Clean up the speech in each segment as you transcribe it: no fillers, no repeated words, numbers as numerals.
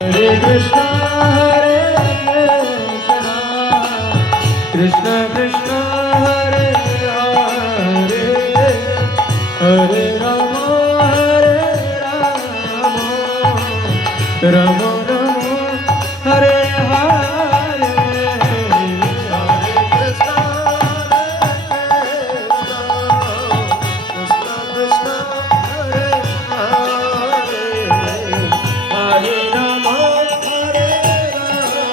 Hare Krishna, Hare Krishna, Krishna Krishna, Hare Hare, Hare Rama, Hare Rama, Rama Rama, Hare Hare, Hare Krishna, Krishna Krishna, Hare Hare, Hare Rama, Hare Rama,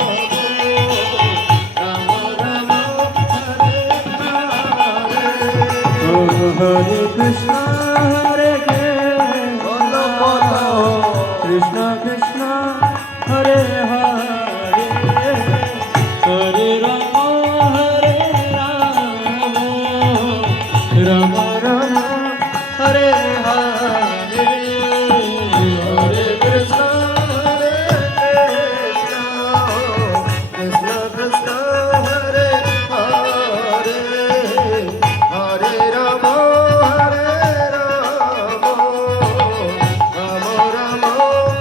Rama Rama, Hare Krishna, Hare Krishna, Krishna Hare Hare, Hare Rama, Hare Rama, Rama Rama, Hare Hare, Hare Krishna, Krishna Krishna, Hare Hare, Hare Rama, Hare Rama, Rama Rama,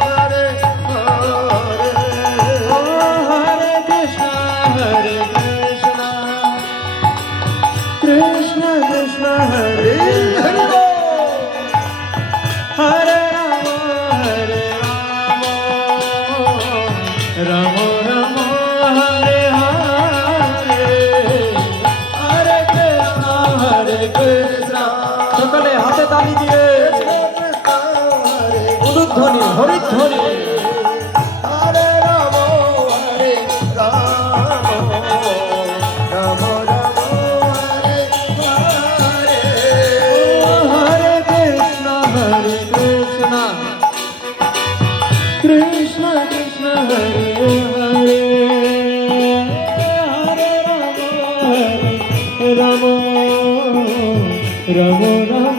Hare Hare. Oh, Hare Krishna, Krishna Krishna, Hare Hare, Hare Rama, Rama Rama, Hare Hare, Hare Krishna, সকলে হাতে তালি দিয়ে উলুধ্বনি হরিধ্বনি। হরে রাম, হরে রাম, রাম রাম, হরে হরে, হরে কৃষ্ণ, কৃষ্ণ কৃষ্ণ, হরে হরে, হরে রাম, রাম রাম,